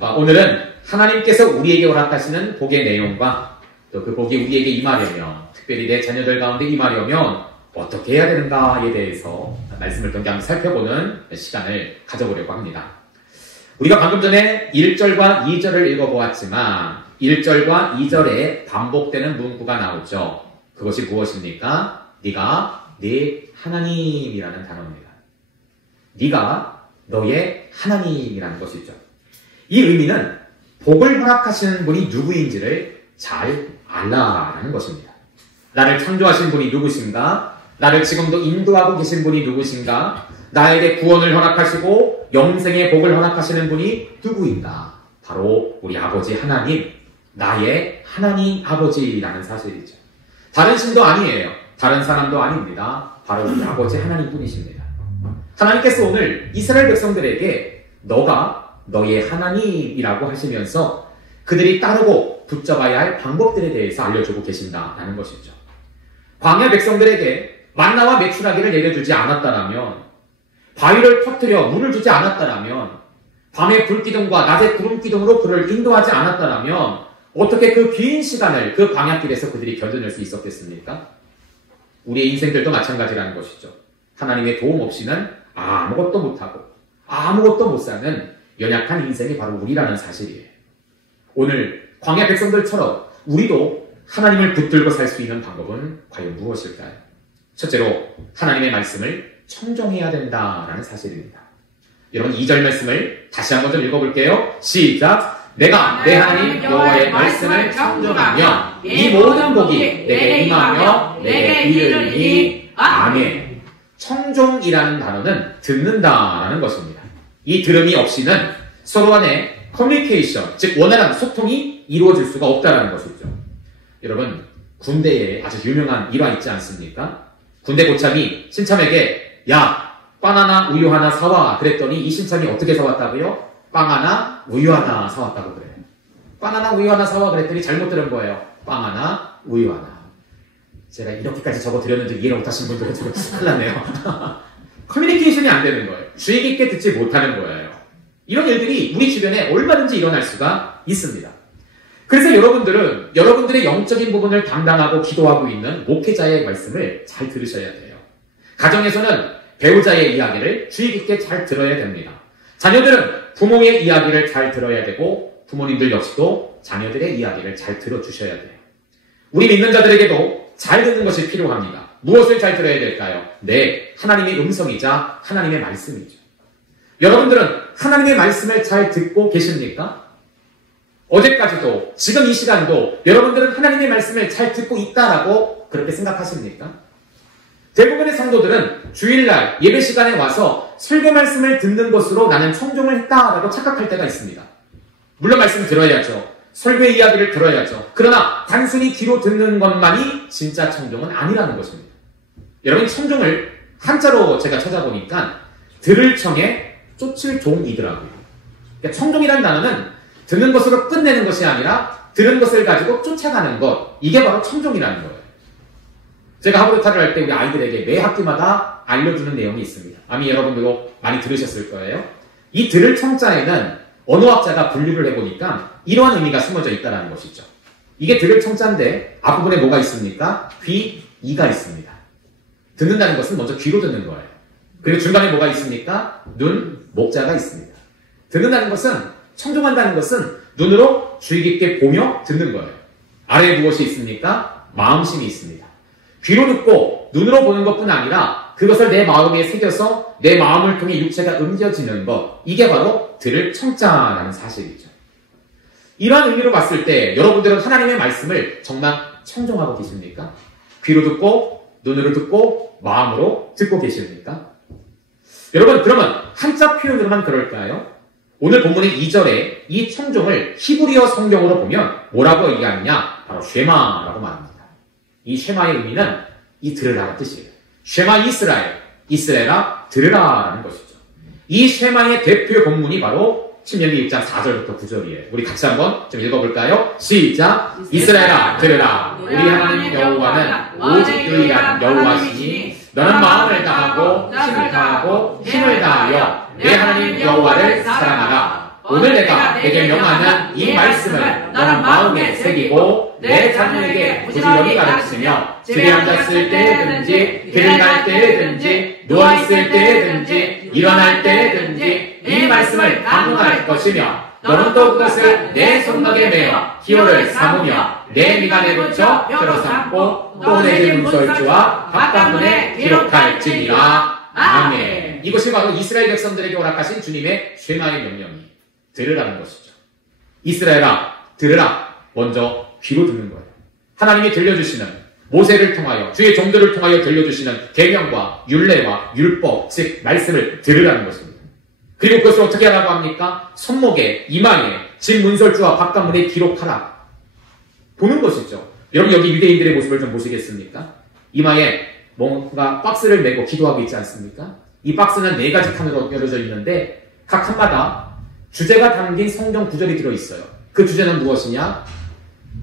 오늘은 하나님께서 우리에게 허락하시는 복의 내용과 또 그 복이 우리에게 임하려면, 특별히 내 자녀들 가운데 임하려면 어떻게 해야 되는가에 대해서 말씀을 경계하며 살펴보는 시간을 가져보려고 합니다. 우리가 방금 전에 1절과 2절을 읽어보았지만 1절과 2절에 반복되는 문구가 나오죠. 그것이 무엇입니까? 네가 네 하나님이라는 단어입니다. 네가 너의 하나님이라는 것이죠. 이 의미는 복을 허락하시는 분이 누구인지를 잘 알라라는 것입니다. 나를 창조하신 분이 누구신가? 나를 지금도 인도하고 계신 분이 누구신가? 나에게 구원을 허락하시고 영생의 복을 허락하시는 분이 누구인가? 바로 우리 아버지 하나님, 나의 하나님 아버지라는 사실이죠. 다른 신도 아니에요. 다른 사람도 아닙니다. 바로 우리 아버지 하나님 분이십니다. 하나님께서 오늘 이스라엘 백성들에게 너가 너의 하나님이라고 하시면서 그들이 따르고 붙잡아야 할 방법들에 대해서 알려주고 계신다는 것이죠. 광야 백성들에게 만나와 메추라기를 내려주지 않았다라면, 바위를 터뜨려 물을 주지 않았다라면, 밤에 불기둥과 낮에 구름기둥으로 그를 인도하지 않았다라면 어떻게 그 긴 시간을 그 광야길에서 그들이 견뎌낼 수 있었겠습니까? 우리의 인생들도 마찬가지라는 것이죠. 하나님의 도움 없이는 아무것도 못하고 아무것도 못 사는 연약한 인생이 바로 우리라는 사실이에요. 오늘 광야 백성들처럼 우리도 하나님을 붙들고 살 수 있는 방법은 과연 무엇일까요? 첫째로 하나님의 말씀을 청종해야 된다라는 사실입니다. 여러분 2절 말씀을 다시 한번 좀 읽어볼게요. 시작! 내가 내 하나님 여호와의 말씀을 청종하면 이 모든 복이 내게 임하며 내게 이르리니 아멘. 청종이라는 단어는 듣는다라는 것입니다. 이 들음이 없이는 서로 간의 커뮤니케이션, 즉 원활한 소통이 이루어질 수가 없다는 것이죠. 여러분 군대에 아주 유명한 일화 있지 않습니까? 군대 고참이 신참에게 야 바나나 우유 하나 사와 그랬더니 이 신참이 어떻게 사왔다고요? 빵 하나 우유 하나 사왔다고 그래요. 바나나 우유 하나 사와 그랬더니 잘못 들은 거예요. 빵 하나 우유 하나. 제가 이렇게까지 적어드렸는데 이해를 못하신 분들은 지금 큰일 났네요. 커뮤니케이션이 안 되는 거예요. 주의 깊게 듣지 못하는 거예요. 이런 일들이 우리 주변에 얼마든지 일어날 수가 있습니다. 그래서 여러분들은 여러분들의 영적인 부분을 담당하고 기도하고 있는 목회자의 말씀을 잘 들으셔야 돼요. 가정에서는 배우자의 이야기를 주의 깊게 잘 들어야 됩니다. 자녀들은 부모의 이야기를 잘 들어야 되고 부모님들 역시도 자녀들의 이야기를 잘 들어주셔야 돼요. 우리 믿는 자들에게도 잘 듣는 것이 필요합니다. 무엇을 잘 들어야 될까요? 네, 하나님의 음성이자 하나님의 말씀이죠. 여러분들은 하나님의 말씀을 잘 듣고 계십니까? 어제까지도 지금 이 시간도 여러분들은 하나님의 말씀을 잘 듣고 있다라고 그렇게 생각하십니까? 대부분의 성도들은 주일날 예배 시간에 와서 설교 말씀을 듣는 것으로 나는 청종을 했다라고 착각할 때가 있습니다. 물론 말씀 들어야죠. 설교의 이야기를 들어야죠. 그러나 단순히 귀로 듣는 것만이 진짜 청종은 아니라는 것입니다. 여러분 청종을 한자로 제가 찾아보니까 들을 청에 쫓을 종이더라고요. 그러니까 청종이라는 단어는 듣는 것으로 끝내는 것이 아니라 들은 것을 가지고 쫓아가는 것, 이게 바로 청종이라는 거예요. 제가 하브루타를 할 때 우리 아이들에게 매 학기마다 알려주는 내용이 있습니다. 아마 여러분들도 많이 들으셨을 거예요. 이 들을 청자에는 언어학자가 분류를 해보니까 이러한 의미가 숨어져 있다는 것이죠. 이게 들을 청자인데 앞부분에 뭐가 있습니까? 귀, 이가 있습니다. 듣는다는 것은 먼저 귀로 듣는 거예요. 그리고 중간에 뭐가 있습니까? 눈, 목자가 있습니다. 듣는다는 것은, 청종한다는 것은 눈으로 주의 깊게 보며 듣는 거예요. 아래에 무엇이 있습니까? 마음심이 있습니다. 귀로 듣고 눈으로 보는 것뿐 아니라 그것을 내 마음에 새겨서 내 마음을 통해 육체가 옮겨지는 것, 이게 바로 들을 청자라는 사실이죠. 이러한 의미로 봤을 때 여러분들은 하나님의 말씀을 정말 청종하고 계십니까? 귀로 듣고 눈으로 듣고 마음으로 듣고 계십니까? 여러분 그러면 한자 표현으로만 그럴까요? 오늘 본문의 2절에 이 청종을 히브리어 성경으로 보면 뭐라고 얘기하느냐? 바로 쉐마라고 말합니다. 이 쉐마의 의미는 이 들으라는 뜻이에요. 쉐마 이스라엘, 이스라엘아 들으라라는 것이죠. 이 쉐마의 대표 본문이 바로 신명기 6장 4절부터 9절이에요. 우리 같이 한번 좀 읽어볼까요? 시작! 이스라엘아 들으라. 우리 하나님 여호와는 오직 유일한 여호와시니 너는 마음을 다하고 힘을 다하고 힘을 다하여 내 하나님 여호와를 사랑하라. 오늘 내가 내게 명하는 이 말씀을 너는 마음에 새기고 내 자녀에게 부지런히 가르치며 집에 앉았을 때든지 길을 갈 때든지 누워있을 때든지 일어날 때든지 이 말씀을 강론할 것이며 너는 또 그것을 내 손목에 매어 기호를 삼으며 내 미간에 붙여 뼈로 삼고 또 내 집 문설주와 바깥문에 기록할지니라. 아멘. 이것이 바로 이스라엘 백성들에게 허락하신 주님의 쉐마의 명령이 들으라는 것이죠. 이스라엘아 들으라. 먼저 귀로 듣는 거예요. 하나님이 들려주시는 모세를 통하여 주의 종들을 통하여 들려주시는 계명과 율례와 율법 즉 말씀을 들으라는 것입니다. 그리고 그것을 어떻게 하라고 합니까? 손목에 이마에 집 문설주와 바깥문에 기록하라. 보는 것이죠. 여러분 여기 유대인들의 모습을 좀 보시겠습니까? 이마에 뭔가 박스를 메고 기도하고 있지 않습니까? 이 박스는 4가지 칸으로 열어져 있는데 각 칸마다 주제가 담긴 성경 구절이 들어있어요. 그 주제는 무엇이냐?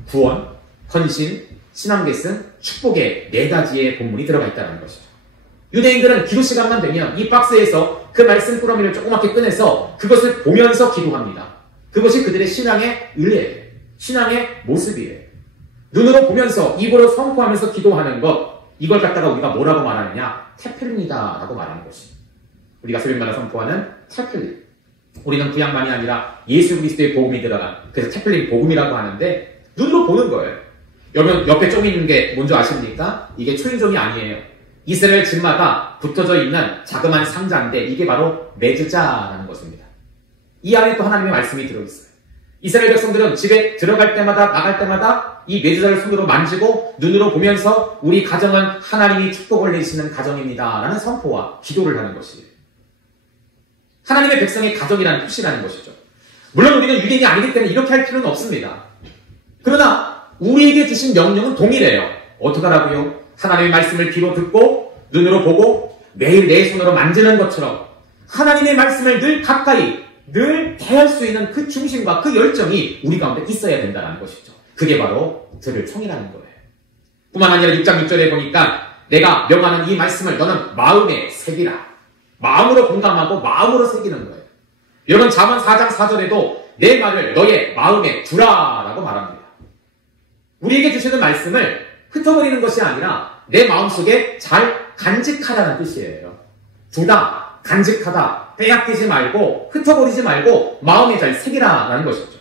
구원, 헌신, 신앙계승, 축복의 4가지의 본문이 들어가 있다는 것이죠. 유대인들은 기도 시간만 되면 이 박스에서 그 말씀 꾸러미를 조그맣게 꺼내서 그것을 보면서 기도합니다. 그것이 그들의 신앙의 의례예요. 신앙의 모습이에요. 눈으로 보면서 입으로 선포하면서 기도하는 것, 이걸 갖다가 우리가 뭐라고 말하느냐? 테펠입니다 라고 말하는 것이. 우리가 소위마다 선포하는 테펠. 우리는 구약만이 아니라 예수 그리스도의 복음이 들어간, 그래서 테펠린 복음이라고 하는데 눈으로 보는 거예요. 여러분 옆에 좀 있는 게 뭔지 아십니까? 이게 초인종이 아니에요. 이스라엘 집마다 붙어져 있는 자그마한 상자인데 이게 바로 메즈자라는 것입니다. 이 안에 또 하나님의 말씀이 들어있어요. 이스라엘 백성들은 집에 들어갈 때마다 나갈 때마다 이 메즈자를 손으로 만지고 눈으로 보면서 우리 가정은 하나님이 축복을 내시는 가정입니다 라는 선포와 기도를 하는 것이에요. 하나님의 백성의 가정이라는 표시라는 것이죠. 물론 우리는 유대인이 아니기 때문에 이렇게 할 필요는 없습니다. 그러나 우리에게 주신 명령은 동일해요. 어떻게 하라고요? 하나님의 말씀을 귀로 듣고 눈으로 보고 매일 내 손으로 만지는 것처럼 하나님의 말씀을 늘 가까이 늘 대할 수 있는 그 중심과 그 열정이 우리 가운데 있어야 된다는 것이죠. 그게 바로 들을 청이라는 거예요. 뿐만 아니라 6장 6절에 보니까 내가 명하는 이 말씀을 너는 마음에 새기라. 마음으로 공감하고 마음으로 새기는 거예요. 여러분 잠언 4장 4절에도 내 말을 너의 마음에 두라 라고 말합니다. 우리에게 주시는 말씀을 흩어버리는 것이 아니라 내 마음속에 잘 간직하라는 뜻이에요. 두다, 간직하다, 빼앗기지 말고 흩어버리지 말고 마음에 잘 새기라 라는 것이죠.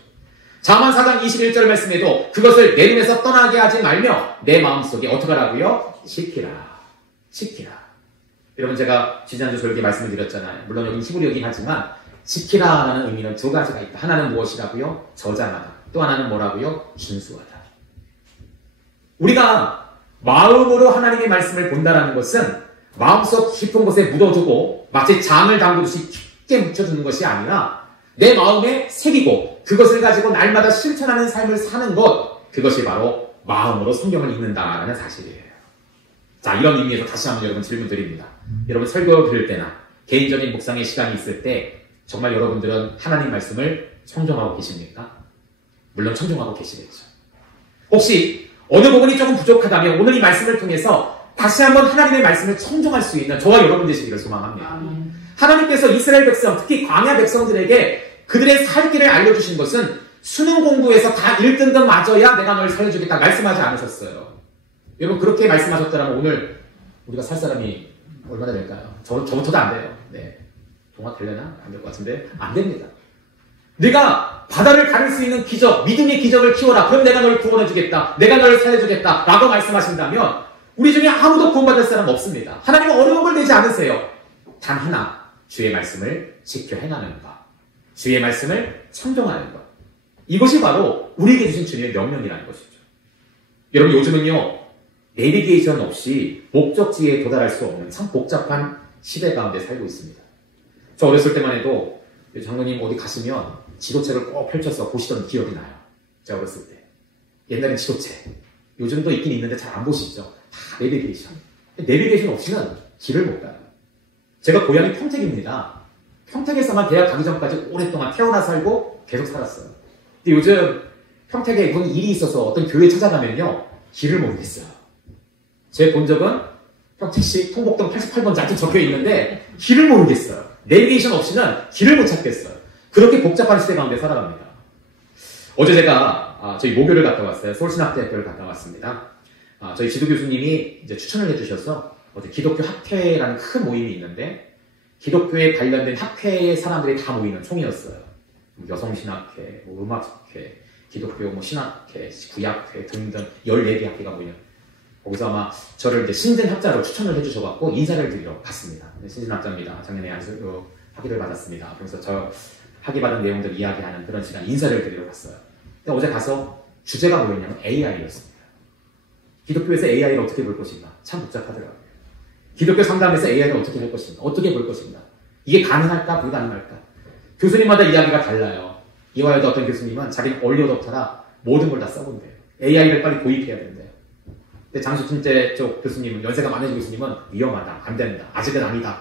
잠언 4장 21절 말씀에도 그것을 내 눈에서 떠나게 하지 말며 내 마음속에 어떻게 하라고요? 지키라. 지키라. 여러분 제가 지난주 설교 말씀을 드렸잖아요. 물론 여기 히브리어긴 하지만 지키라라는 의미는 2가지가 있다. 하나는 무엇이라고요? 저장하다. 또 하나는 뭐라고요? 준수하다. 우리가 마음으로 하나님의 말씀을 본다는 것은 마음속 깊은 곳에 묻어두고 마치 장을 담그듯이 깊게 묻혀두는 것이 아니라 내 마음에 새기고 그것을 가지고 날마다 실천하는 삶을 사는 것, 그것이 바로 마음으로 성경을 읽는다라는 사실이에요. 자, 이런 의미에서 다시 한번 여러분 질문 드립니다. 여러분 설교 들을 때나 개인적인 묵상의 시간이 있을 때 정말 여러분들은 하나님 말씀을 청종하고 계십니까? 물론 청종하고 계시겠죠. 혹시 어느 부분이 조금 부족하다면 오늘 이 말씀을 통해서 다시 한번 하나님의 말씀을 청종할 수 있는 저와 여러분 되시기를 소망합니다. 하나님께서 이스라엘 백성, 특히 광야 백성들에게 그들의 살 길을 알려주신 것은 수능 공부에서 다 1등급 맞아야 내가 널 살려주겠다 말씀하지 않으셨어요. 여러분 그렇게 말씀하셨더라면 오늘 우리가 살 사람이 얼마나 될까요? 저부터도 안 돼요. 네. 동화 되려나? 안 될 것 같은데 안 됩니다. 네가 바다를 가를 수 있는 기적, 믿음의 기적을 키워라. 그럼 내가 널 구원해주겠다. 내가 널 살려주겠다. 라고 말씀하신다면 우리 중에 아무도 구원받을 사람 없습니다. 하나님은 어려운 걸 내지 않으세요. 단 하나, 주의 말씀을 지켜 행하는 것. 주의 말씀을 청정하는 것. 이것이 바로 우리에게 주신 주님의 명령이라는 것이죠. 여러분 요즘은요. 내비게이션 없이 목적지에 도달할 수 없는 참 복잡한 시대 가운데 살고 있습니다. 저 어렸을 때만 해도 장로님 어디 가시면 지도책을 꼭 펼쳐서 보시던 기억이 나요. 제가 어렸을 때. 옛날엔 지도책. 요즘도 있긴 있는데 잘 안 보시죠. 다 내비게이션. 내비게이션 없이는 길을 못 가요. 제가 고향이 평택입니다. 평택에서만 대학 가기 전까지 오랫동안 태어나 살고 계속 살았어요. 근데 요즘 평택에 무슨 일이 있어서 어떤 교회 찾아가면요. 길을 모르겠어요. 제 본 적은 평택시 통곡동 88번지 아직 적혀 있는데 길을 모르겠어요. 내비게이션 없이는 길을 못 찾겠어요. 그렇게 복잡한 시대 가운데 살아갑니다. 어제 제가 저희 모교를 갔다 왔어요. 서울신학대학교를 갔다 왔습니다. 저희 지도 교수님이 이제 추천을 해주셔서 어제 기독교 학회라는 큰 모임이 있는데 기독교에 관련된 학회의 사람들이 다 모이는 총회였어요. 여성신학회, 음악학회, 기독교 신학회, 구약회 등등 14개 학회가 모이는. 거기서 아마 저를 이제 신진학자로 추천을 해주셔갖고 인사를 드리러 갔습니다. 신진학자입니다. 작년에 학위를 받았습니다. 그래서 저 학위 받은 내용들 이야기하는 그런 시간 인사를 드리러 갔어요. 근데 어제 가서 주제가 뭐였냐면 AI였습니다. 기독교에서 AI를 어떻게 볼 것인가? 참 복잡하더라고요. 기독교 상담에서 AI를 어떻게 할 것인가? 어떻게 볼 것인가? 이게 가능할까? 불가능할까? 교수님마다 이야기가 달라요. 이화여대 어떤 교수님은 자기는 얼리 어댑터라 모든 걸 다 써본대요. AI를 빨리 도입해야 된대요. 근데 장수팀제 쪽 교수님은, 연세가 많으신 교수님은 위험하다, 안 된다, 아직은 아니다.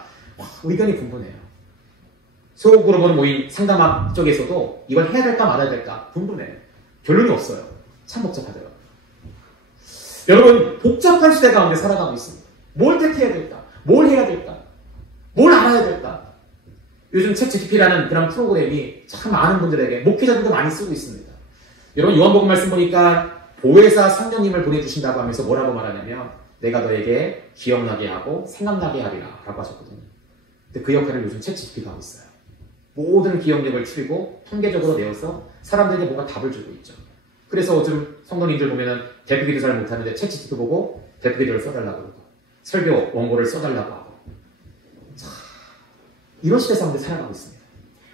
의견이 분분해요. 소그룹으로 모인 상담학 쪽에서도 이걸 해야 될까 말아야 될까 분분해요. 결론이 없어요. 참 복잡하더라고요. 여러분, 복잡한 시대 가운데 살아가고 있습니다. 뭘 택해야 될까? 뭘 해야 될까? 뭘 알아야 될까? 요즘 챗GPT라는 그런 프로그램이 참 많은 분들에게, 목회자들도 많이 쓰고 있습니다. 여러분, 요한복음 말씀 보니까 보혜사 성령님을 보내주신다고 하면서 뭐라고 말하냐면 내가 너에게 기억나게 하고 생각나게 하리라 라고 하셨거든요. 근데 그 역할을 요즘 챗GPT가 하고 있어요. 모든 기억력을 추리고 통계적으로 내어서 사람들에게 뭔가 답을 주고 있죠. 그래서 요즘 성도님들 보면은 대표기도 잘 못하는데 챗GPT 보고 대표기도를 써달라고 그러고 설교 원고를 써달라고 하고. 자, 이런 시대 가운데 살아가고 있습니다.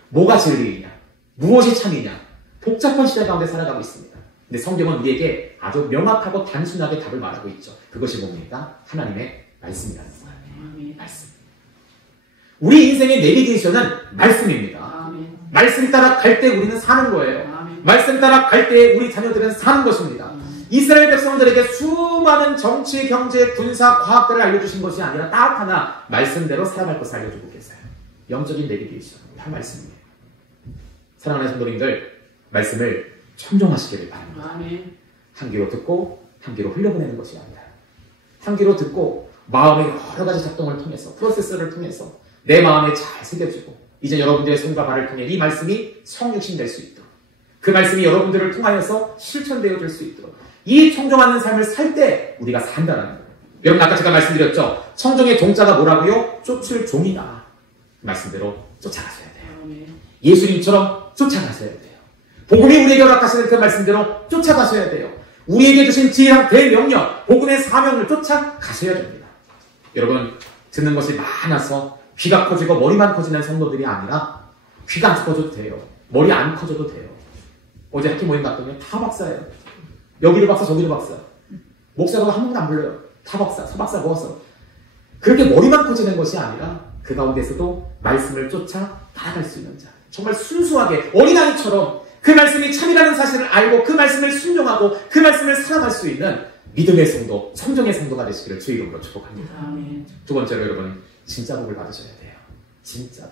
뭐가 진리이냐? 무엇이 참이냐? 복잡한 시대 가운데 살아가고 있습니다. 근데 성경은 우리에게 아주 명확하고 단순하게 답을 말하고 있죠. 그것이 뭡니까? 하나님의 말씀이라는 거예요. 말씀. 우리 인생의 내비게이션은 말씀입니다. 말씀 따라 갈 때 우리는 사는 거예요. 말씀 따라 갈 때 우리 자녀들은 사는 것입니다. 이스라엘 백성들에게 수많은 정치, 경제, 군사, 과학들을 알려주신 것이 아니라 딱 하나 말씀대로 살아갈 것을 알려주고 계세요. 영적인 내비게이션, 다 말씀이에요. 사랑하는 성도님들, 말씀을 청종하시기를 바랍니다. 한 귀로 듣고 한 귀로 흘려보내는 것이 아니라 한 귀로 듣고 마음의 여러 가지 작동을 통해서, 프로세서를 통해서 내 마음에 잘 새겨지고 이제 여러분들의 손과 발을 통해 이 말씀이 성육신 될 수 있도록, 그 말씀이 여러분들을 통하여서 실천되어질 수 있도록 이 청종하는 삶을 살 때 우리가 산다는 거예요. 여러분, 아까 제가 말씀드렸죠? 청종의 종자가 뭐라고요? 쫓을 종이다. 말씀대로 쫓아가셔야 돼요. 예수님처럼 쫓아가셔야 돼요. 복음이 우리에게 허락하시는 그 말씀대로 쫓아가셔야 돼요. 우리에게 주신 지혜랑 대명령, 복음의 사명을 쫓아가셔야 됩니다. 여러분, 듣는 것이 많아서 귀가 커지고 머리만 커지는 성도들이 아니라 귀가 안 커져도 돼요. 머리 안 커져도 돼요. 어제 학기 모임 갔더니 다 박사예요. 여기도 박사, 저기도 박사. 목사가 한 명도 안 불러요. 다 박사, 서박사 모았어. 그렇게 머리만 커지는 것이 아니라 그 가운데서도 말씀을 쫓아 나아갈 수 있는 자. 정말 순수하게 어린아이처럼 그 말씀이 참이라는 사실을 알고 그 말씀을 순종하고 그 말씀을 살아갈 수 있는 믿음의 성도, 성정의 성도가 되시기를 주의 이름으로 축복합니다. 두 번째로 여러분, 진짜 복을 받으셔야 돼요. 진짜로.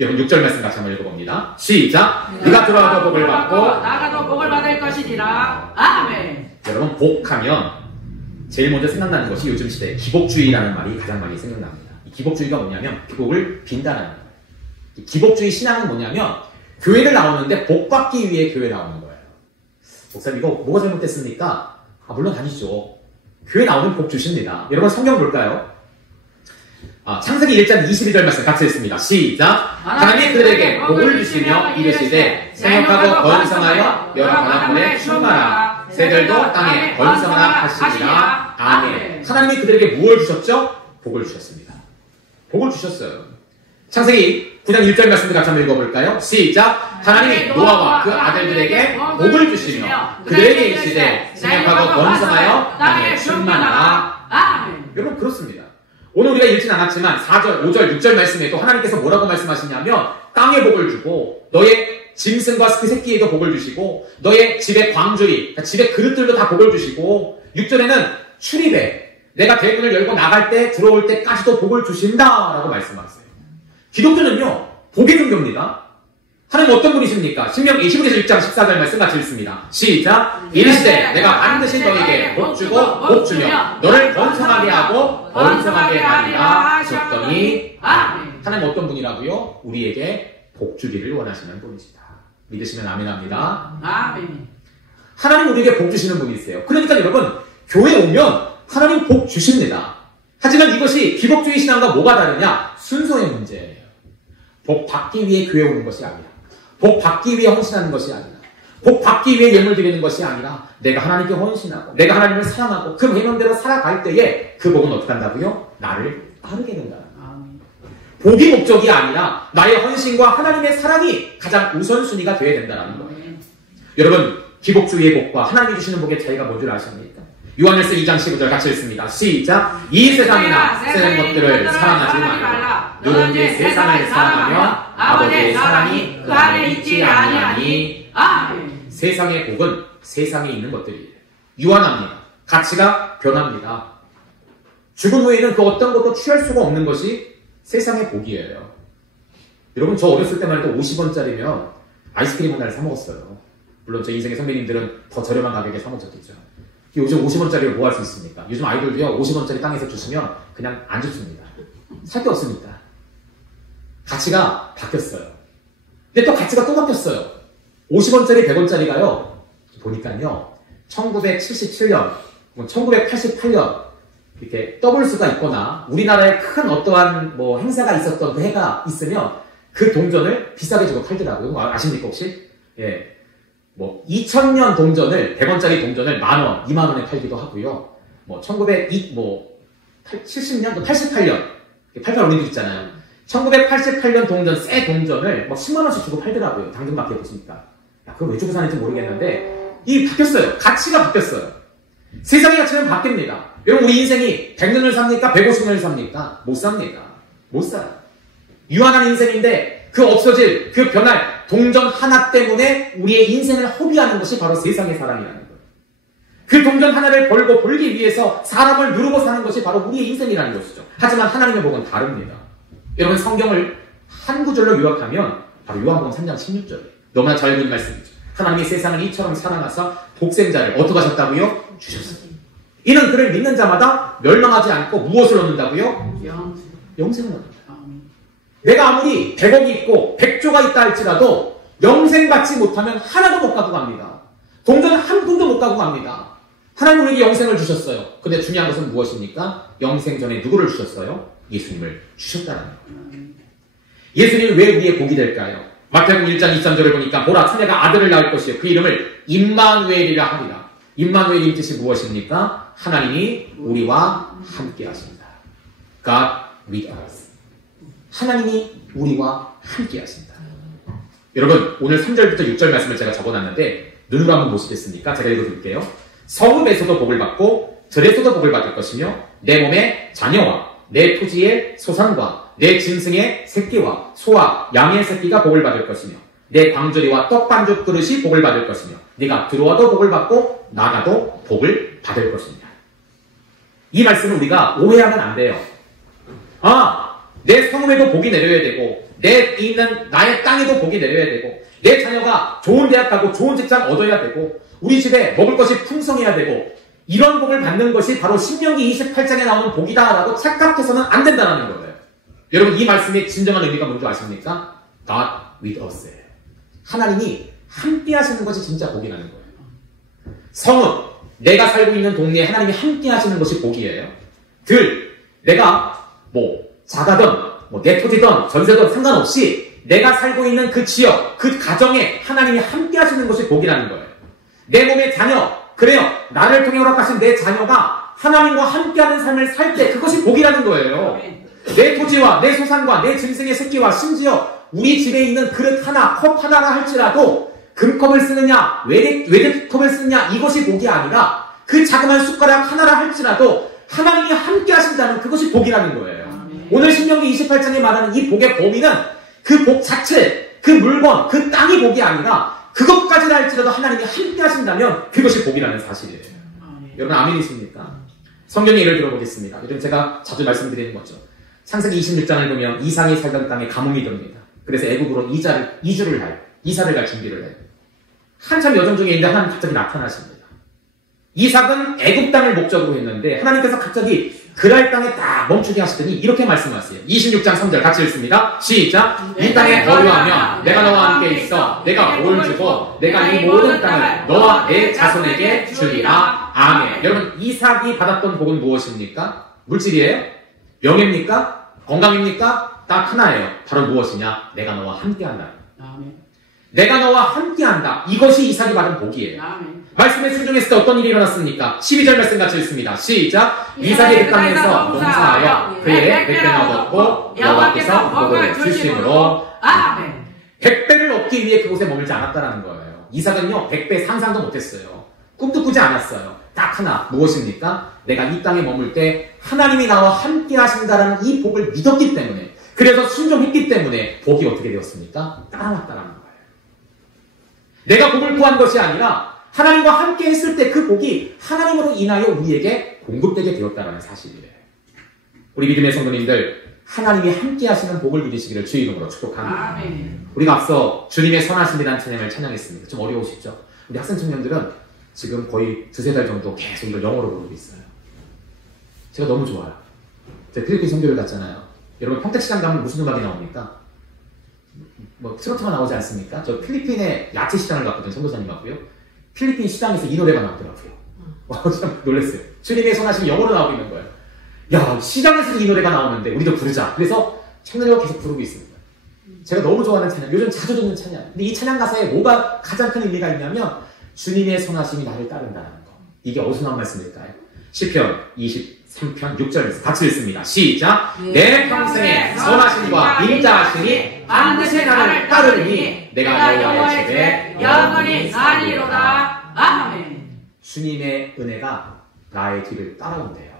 여러분 6절 말씀 같이 한번 읽어봅니다. 시작! 네가 들어가도 복을 받고 나가도 복을 받을 것이니라. 아멘. 여러분, 복하면 제일 먼저 생각나는 것이 요즘 시대에 기복주의라는 말이 가장 많이 생각납니다. 이 기복주의가 뭐냐면 복을 빈다는 거예요. 이 기복주의 신앙은 뭐냐면 교회를 나오는데 복 받기 위해 교회 나오는 거예요. 목사님, 이거 뭐가 잘못됐습니까? 물론 아니죠. 교회 나오면 복 주십니다. 여러분, 성경 볼까요? 창세기 1장 22절 말씀 같이 읽습니다. 시작! 하나님이 그들에게 복을 주시며 이르시되 생육하고 번성하여 여러 만화문에 충만하라. 새들도 땅에 번성하라 하시니라. 아멘. 하나님이 그들에게 무엇을 주셨죠? 복을 주셨습니다. 복을 주셨어요. 창세기 9장 1절 말씀도 같이 한번 읽어볼까요? 시작! 하나님이 노아와 그 아들들에게 복을 주시며 그들에게 이르시되 생육하고 번성하여 땅에 충만하라. 아멘. 여러분, 그렇습니다. 오늘 우리가 읽진 않았지만 4절, 5절, 6절 말씀에도 하나님께서 뭐라고 말씀하시냐면 땅에 복을 주고 너의 짐승과 그 새끼에도 복을 주시고 너의 집의 광주리, 그러니까 집의 그릇들도 다 복을 주시고 6절에는 출입에 내가 대문을 열고 나갈 때 들어올 때까지도 복을 주신다라고 말씀하세요. 기독교는요, 복의 종교입니다. 하나님 어떤 분이십니까? 신명 21에서 6장 14절 말씀 같이 읽습니다. 시작! 이르시되 내가 반드시 너에게 복 주고 복 주며 너를 번성하게 하고 번성하게 하리라 하셨더니. 하나님 어떤 분이라고요? 우리에게 복 주기를 원하시는 분이시다. 믿으시면 아멘합니다. 아멘. 하나님 우리에게 복 주시는 분이세요. 그러니까 여러분, 교회 오면 하나님 복 주십니다. 하지만 이것이 기복주의 신앙과 뭐가 다르냐? 순서의 문제예요. 복 받기 위해 교회 오는 것이 아니라, 복 받기 위해 헌신하는 것이 아니라, 복 받기 위해 예물 드리는 것이 아니라, 내가 하나님께 헌신하고 내가 하나님을 사랑하고 그 계명대로 살아갈 때에 그 복은 어떻게 한다고요? 나를 따르게 된다. 복이 목적이 아니라 나의 헌신과 하나님의 사랑이 가장 우선순위가 되어야 된다는 거예요. 여러분, 기복주의의 복과 하나님이 주시는 복의 차이가 뭔 줄 아십니까? 요한일서 2장 15절 같이 읽습니다. 시작! 이 세상이나 세상 것들을 사랑하지 말라. 누구든지 세상을 사랑하며 아버지의 사랑이 그 안에 있지 아니하니. 아멘. 세상의 복은 세상에 있는 것들이에요. 유한합니다. 가치가 변합니다. 죽은 후에는 그 어떤 것도 취할 수가 없는 것이 세상의 복이에요. 여러분, 저 어렸을 때만 해도 50원짜리면 아이스크림 하나를 사 먹었어요. 물론 제 인생의 선배님들은 더 저렴한 가격에 사 먹었겠죠. 요즘 50원짜리로 뭐 할 수 있습니까? 요즘 아이돌도요, 50원짜리 땅에서 주시면 그냥 안 줍습니다. 살 게 없습니다. 가치가 바뀌었어요. 근데 또 가치가 또 바뀌었어요. 50원짜리, 100원짜리가요, 보니까요, 1977년, 1988년, 이렇게 더블 수가 있거나, 우리나라에 큰 어떠한 뭐 행사가 있었던 그 해가 있으면, 그 동전을 비싸게 주고 팔더라고요. 아십니까, 혹시? 예. 뭐 2000년 동전을 100원짜리 동전을 10,000원, 20,000원에 팔기도 하고요. 뭐 1970년, 88년 88 올림픽 있잖아요. 1988년 동전 새 동전을 막 10만 원씩 주고 팔더라고요. 당근마켓 보십니까? 그걸 왜 주고 사는지 모르겠는데 이 바뀌었어요. 가치가 바뀌었어요. 세상의 가치는 바뀝니다. 여러분, 우리 인생이 100년을 삽니까? 150년을 삽니까? 못 삽니다. 못 살아요. 유한한 인생인데 그 없어질, 그 변할 동전 하나 때문에 우리의 인생을 허비하는 것이 바로 세상의 사랑이라는 거예요. 그 동전 하나를 벌기 위해서 사람을 누르고 사는 것이 바로 우리의 인생이라는 것이죠. 하지만 하나님의 복은 다릅니다. 여러분, 성경을 한 구절로 요약하면 바로 요한복음 3장 16절이에요. 너무나 잘 읽은 말씀이죠. 하나님이 세상을 이처럼 사랑하사 독생자를 어떻게 하셨다고요? 주셨어요. 이는 그를 믿는 자마다 멸망하지 않고 무엇을 얻는다고요? 영생을 얻는다. 내가 아무리 100억이 있고 100조가 있다 할지라도 영생 받지 못하면 하나도 못 가고 갑니다. 동전 한 푼도 못 가고 갑니다. 하나님 우리에게 영생을 주셨어요. 근데 중요한 것은 무엇입니까? 영생 전에 누구를 주셨어요? 예수님을 주셨다는 거예요. 예수님이 왜 우리의 복이 될까요? 마태복음 1장 23절을 보니까 보라, 처녀가 아들을 낳을 것이요 그 이름을 임마누엘이라 하리라. 임마누엘의 뜻이 무엇입니까? 하나님이 우리와 함께 하신다. God with us. 하나님이 우리와 함께 하신다. 여러분, 오늘 3절부터 6절 말씀을 제가 적어놨는데 눈으로 한번 보시겠습니까? 제가 읽어드릴게요. 성읍에서도 복을 받고 들에서도 복을 받을 것이며 내 몸의 자녀와 내 토지의 소산과 내 짐승의 새끼와 소와 양의 새끼가 복을 받을 것이며 내 광주리와 떡반죽 그릇이 복을 받을 것이며 네가 들어와도 복을 받고 나가도 복을 받을 것입니다. 이 말씀을 우리가 오해하면 안 돼요. 내 성읍에도 복이 내려야 되고 내 있는 나의 땅에도 복이 내려야 되고 내 자녀가 좋은 대학 가고 좋은 직장 얻어야 되고 우리 집에 먹을 것이 풍성해야 되고 이런 복을 받는 것이 바로 신명기 28장에 나오는 복이다라고 착각해서는 안 된다는 거예요. 여러분, 이 말씀의 진정한 의미가 뭔지 아십니까? God with us예요. 하나님이 함께 하시는 것이 진짜 복이라는 거예요. 성읍, 내가 살고 있는 동네에 하나님이 함께 하시는 것이 복이에요. 내가 자가든 내 토지든 전세든 상관없이 내가 살고 있는 그 지역, 그 가정에 하나님이 함께 하시는 것이 복이라는 거예요. 내 몸의 자녀, 그래요. 나를 통해 허락하신 내 자녀가 하나님과 함께하는 삶을 살 때 그것이 복이라는 거예요. 내 토지와 내 소산과 내 짐승의 새끼와 심지어 우리 집에 있는 그릇 하나, 컵 하나라 할지라도 금컵을 쓰느냐, 외제컵을 쓰느냐 이것이 복이 아니라 그 자그마한 숟가락 하나라 할지라도 하나님이 함께 하신다는 그것이 복이라는 거예요. 오늘 신명기 28장에 말하는 이 복의 범위는 그 복 자체, 그 물건, 그 땅이 복이 아니라 그것까지나 할지라도 하나님이 함께 하신다면 그것이 복이라는 사실이에요. 여러분, 아멘이십니까? 성경의 예를 들어보겠습니다. 요즘 제가 자주 말씀드리는 거죠. 창세기 26장을 보면 이삭이 살던 땅에 가뭄이 듭니다. 그래서 애굽으로 이사를 갈 준비를 해요. 한참 여정 중에 있는데 하나님 갑자기 나타나십니다. 이삭은 애굽 땅을 목적으로 했는데 하나님께서 갑자기 그랄 땅에 딱 멈추게 하시더니 이렇게 말씀하세요. 26장 3절 같이 읽습니다. 시작. 이 땅에 거류하면 내가 너와 함께 있어 내가 뭘 주고 내가 이 모든 땅을 너와 내 자손에게 주리라. 아멘. 여러분 이삭이 받았던 복은 무엇입니까? 물질이에요? 명예입니까? 건강입니까? 딱 하나예요. 바로 무엇이냐? 내가 너와 함께한다. 아멘. 내가 너와 함께한다. 이것이 이삭이 받은 복이에요. 아멘. 말씀에 순종했을 때 어떤 일이 일어났습니까? 12절 말씀 같이 읽습니다. 시작. 이삭이 그 땅에서 농사하여 그의 100배나 얻었고 여호와께서 복을 주심으로. 아멘. 100배를 얻기 위해 그곳에 머물지 않았다는 거예요. 이삭은요 100배 상상도 못했어요. 꿈도 꾸지 않았어요. 딱 하나 무엇입니까? 내가 이 땅에 머물 때 하나님이 나와 함께 하신다라는 이 복을 믿었기 때문에, 그래서 순종했기 때문에 복이 어떻게 되었습니까? 따라왔다는 거예요. 내가 복을 구한 것이 아니라 하나님과 함께 했을 때 그 복이 하나님으로 인하여 우리에게 공급되게 되었다는 사실이에요. 우리 믿음의 성도님들, 하나님이 함께 하시는 복을 누리시기를 주의 이름으로 축복합니다. 아멘. 우리가 앞서 주님의 선하심이라는 찬양을 찬양했습니다. 좀 어려우시죠? 우리 학생 청년들은 지금 거의 2-3달 정도 계속 이걸 영어로 부르고 있어요. 제가 너무 좋아요. 제가 필리핀 선교를 갔잖아요. 여러분 평택시장 가면 무슨 음악이 나옵니까? 뭐 트로트가 나오지 않습니까? 저 필리핀의 야채 시장을 갔거든요. 선교사님하고요. 필리핀 시장에서 이 노래가 나오더라고요. 참 놀랐어요. 주님의 선하심이 영어로 나오고 있는 거예요. 야, 시장에서도 이 노래가 나오는데 우리도 부르자. 그래서 청년들과 계속 부르고 있습니다. 제가 너무 좋아하는 찬양, 요즘 자주 듣는 찬양. 근데 이 찬양 가사에 뭐가 가장 큰 의미가 있냐면 주님의 선하심이 나를 따른다는 거. 이게 어디서 나온 말씀일까요? 시편 23편 6절 같이 읽습니다. 시작. 내 평생에 선하심과 인자하심이 반드시 나를 따르니 내가 여호와의 집에 영원히 살리로다. 아멘. 주님의 은혜가 나의 뒤를 따라온대요.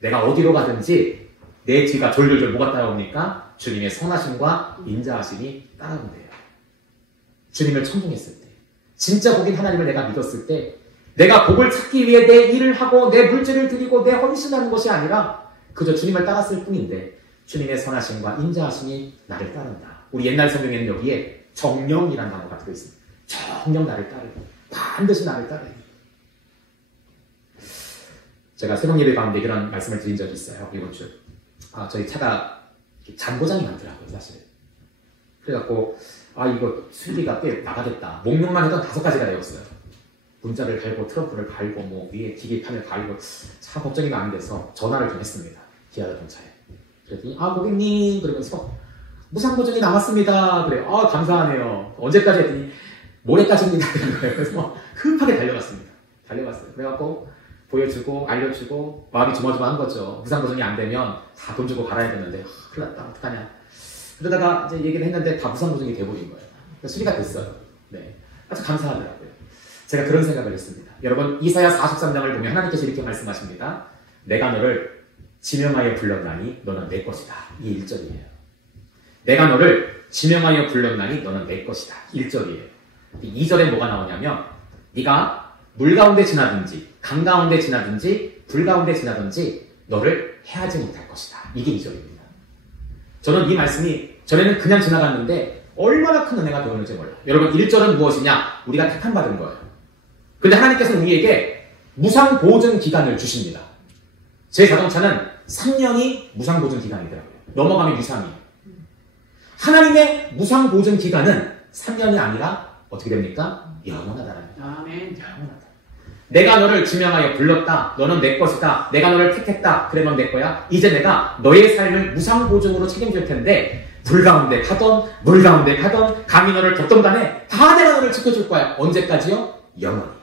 내가 어디로 가든지 내 뒤가 졸졸졸 뭐가 따라옵니까? 주님의 선하심과 인자하심이 따라온대요. 주님을 청종했을 때, 진짜 복인 하나님을 내가 믿었을 때, 내가 복을 찾기 위해 내 일을 하고 내 물질을 드리고 내 헌신하는 것이 아니라 그저 주님을 따랐을 뿐인데 주님의 선하심과 인자하심이 나를 따른다. 우리 옛날 성경에는 여기에 정령이라는 단어가 들어있습니다. 정령 나를 따르고 반드시 나를 따르고. 제가 새벽 예배 가운데 그런 말씀을 드린 적이 있어요. 이번 주. 저희 차가 잔고장이 많더라고요, 사실. 그래갖고 이거 수리가 꽤 나가겠다. 목록만 해도 5가지가 되었어요. 문자를 갈고 트러플을 갈고 뭐 위에 기계판을 갈고 차 걱정이 많이 돼서 전화를 좀 했습니다. 기아 자동차에. 그랬더니 고객님 그러면서 무상보증이 나왔습니다. 그래요. 감사하네요. 언제까지 했더니 모레까지입니다. 그런 거예요. 그래서 급하게 달려갔습니다. 달려갔어요. 그래갖고 보여주고 알려주고 마음이 조마조마한 거죠. 무상보증이 안 되면 다 돈 주고 갈아야 되는데 큰일 났다. 어떡하냐. 그러다가 이제 얘기를 했는데 다 무상보증이 돼버린 거예요. 수리가 됐어요. 네. 아주 감사하더라고요. 제가 그런 생각을 했습니다. 여러분 이사야 43장을 보면 하나님께서 이렇게 말씀하십니다. 내가 너를 지명하여 불렀나니 너는 내 것이다. 이 1절이에요. 내가 너를 지명하여 불렀나니 너는 내 것이다. 1절이에요. 2절에 뭐가 나오냐면 네가 물 가운데 지나든지 강 가운데 지나든지 불 가운데 지나든지 너를 해하지 못할 것이다. 이게 2절입니다. 저는 이 말씀이 전에는 그냥 지나갔는데 얼마나 큰 은혜가 되었는지 몰라요. 여러분 1절은 무엇이냐? 우리가 택함받은 거예요. 근데 하나님께서는 우리에게 무상보증 기간을 주십니다. 제 자동차는 3년이 무상보증 기간이더라고요. 넘어가면 유상이. 하나님의 무상보증 기간은 3년이 아니라 어떻게 됩니까? 영원하다라는 거예요. 아멘. 영원하다. 내가 너를 지명하여 불렀다. 너는 내 것이다. 내가 너를 택했다. 그래 넌 내 거야. 이제 내가 너의 삶을 무상보증으로 책임질 텐데 불 가운데 가던 물 가운데 가던 강이 너를 덮던 간에 다 내가 너를 지켜줄 거야. 언제까지요? 영원히.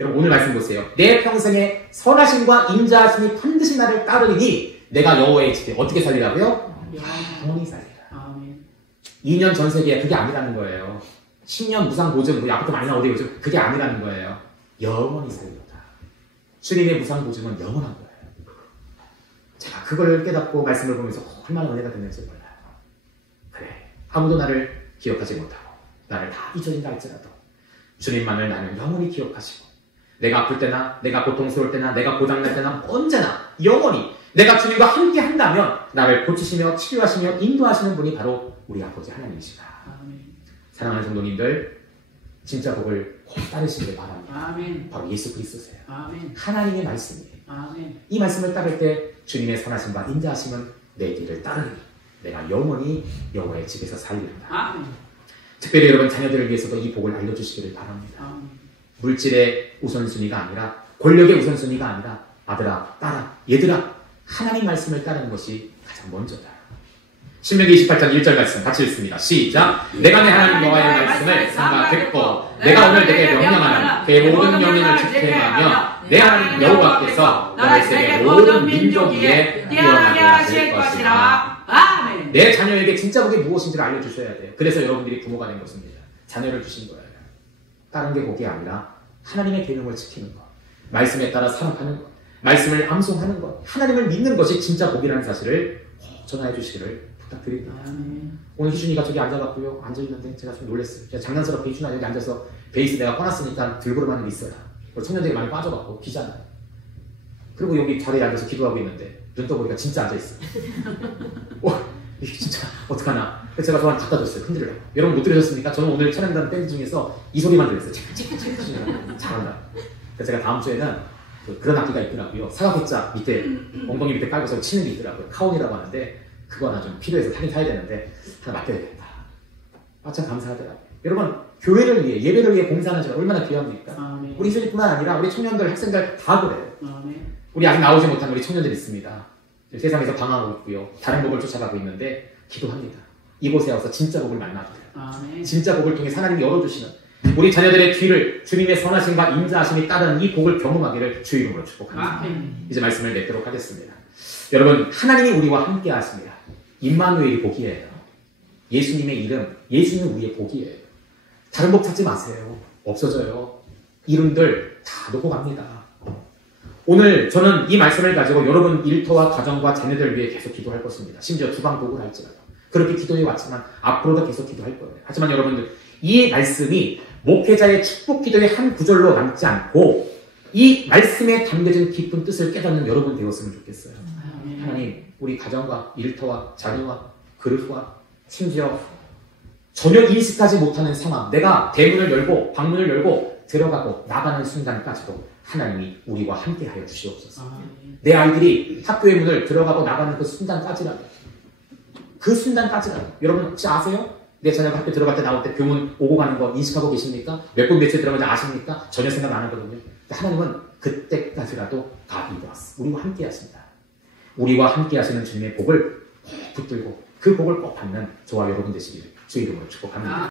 여러분 오늘 말씀 보세요. 내 평생에 선하심과 인자하심이 반드시 나를 따르니 내가 여호와의 집에 어떻게 살리라고요? 영원히 살리라. 2년 전세기에 그게 아니라는 거예요. 10년 무상보증, 우리 아파트 많이 나오대요 요즘. 그게 아니라는 거예요. 영원히 살리다. 주님의 무상보증은 영원한 거예요. 제가 그걸 깨닫고 말씀을 보면서 얼마나 은혜가 됐는지 몰라요. 그래, 아무도 나를 기억하지 못하고 나를 다 잊어진다 할지라도 주님만을 나는 영원히 기억하시고 내가 아플 때나 내가 고통스러울 때나 내가 고장날 때나 언제나 영원히 내가 주님과 함께 한다면 나를 고치시며 치료하시며 인도하시는 분이 바로 우리 아버지 하나님이시다. 사랑하는 성도님들, 진짜 복을 꼭 따르시길 바랍니다. 아멘. 바로 예수 그리스도세요. 아멘. 하나님의 말씀이에요. 아멘. 이 말씀을 따를 때 주님의 선하심과 인자하심은 내 길을 따르니 내가 영원히 여호와의 집에서 살리리라. 아멘. 특별히 여러분 자녀들을 위해서도 이 복을 알려주시기를 바랍니다. 아멘. 물질의 우선순위가 아니라 권력의 우선순위가 아니라 아들아, 딸아, 얘들아 하나님 말씀을 따르는 것이 가장 먼저다. 신명기 28장 1절 말씀 같이 읽습니다. 시작. 내가 내 하나님 여호와의 말씀을 삼가 듣고 내가 오늘 내게 명령하는 그 모든 명령을 지키게 하며 내 하나님 여호와께서 너를 세계 모든 민족 위에 뛰어나게 하실 것이라. 아멘. 내 자녀에게 진짜 복이 무엇인지를 알려주셔야 돼요. 그래서 여러분들이 부모가 된 것입니다. 자녀를 주신 거예요. 다른 게 복이 아니라 하나님의 계명을 지키는 것, 말씀에 따라 살아가는 것, 말씀을 암송하는 것, 하나님을 믿는 것이 진짜 복이라는 사실을 전화해 주시기를 부탁드립니다. 아멘. 오늘 희준이가 저기 앉아갖고요. 앉아있는데 제가 좀 놀랐어요. 제가 장난스럽게 희준아 여기 앉아서 베이스 내가 꺼놨으니까 들고로만 있어라. 청년들이 많이 빠져갖고 비잖아요. 그리고 여기 자리에 앉아서 기도하고 있는데 눈 떠보니까 진짜 앉아있어요. 이게 진짜 어떡하나. 그래서 제가 저한테 갖다 줬어요. 흔들으라고. 여러분 못 들으셨습니까? 저는 오늘 촬영단 밴드 중에서 이 소리만 들었어요. 잘한다. 그래서 제가 다음 주에는 그런 악기가 있더라고요. 사각기자 밑에 엉덩이 밑에 깔고서 치는 게 있더라고요. 카온이라고 하는데 그거 하나 좀 필요해서 사긴 사야 되는데 하나 맡겨야겠다. 참 감사하더라고요. 여러분 교회를 위해 예배를 위해 봉사하는 시간 얼마나 귀합니까? 아멘. 우리 희준이뿐만 아니라 우리 청년들 학생들 다 그래요. 아멘. 우리 아직 나오지 못한 우리 청년들 있습니다. 세상에서 방황하고 있고요. 다른 복을 쫓아가고 있는데 기도합니다. 이곳에 와서 진짜 복을 만나주세요. 아멘. 진짜 복을 통해 하나님이 열어주시는 우리 자녀들의 뒤를 주님의 선하심과 인자하심이 따르는 이 복을 경험하기를 주 이름으로 축복합니다. 아멘. 이제 말씀을 맺도록 하겠습니다. 여러분 하나님이 우리와 함께 하십니다. 임마누엘이 복이에요. 예수님의 이름, 예수님은 우리의 복이에요. 다른 복 찾지 마세요. 없어져요. 이름들 다 놓고 갑니다. 오늘 저는 이 말씀을 가지고 여러분 일터와 가정과 자녀들을 위해 계속 기도할 것입니다. 심지어 주방복을 할지라도. 그렇게 기도해 왔지만 앞으로도 계속 기도할 거예요. 하지만 여러분들 이 말씀이 목회자의 축복 기도의 한 구절로 남지 않고 이 말씀에 담겨진 깊은 뜻을 깨닫는 여러분 되었으면 좋겠어요. 하나님, 우리 가정과 일터와 자녀와 그릇과 심지어 전혀 인식하지 못하는 상황, 내가 대문을 열고 방문을 열고 들어가고 나가는 순간까지도 하나님이 우리와 함께하여 주시옵소서. 내 아이들이 학교의 문을 들어가고 나가는 그 순간까지라도 여러분 혹시 아세요? 내 자녀가 학교 들어갈 때 나올 때 교문 오고 가는 거 인식하고 계십니까? 몇 분 며칠 들어가는지 아십니까? 전혀 생각 안 하거든요. 하나님은 그때까지라도 God with us, 우리와 함께 하십니다. 우리와 함께 하시는 주님의 복을 꼭 붙들고 그 복을 꼭 받는 저와 여러분 되시기를 주 이름으로 축복합니다.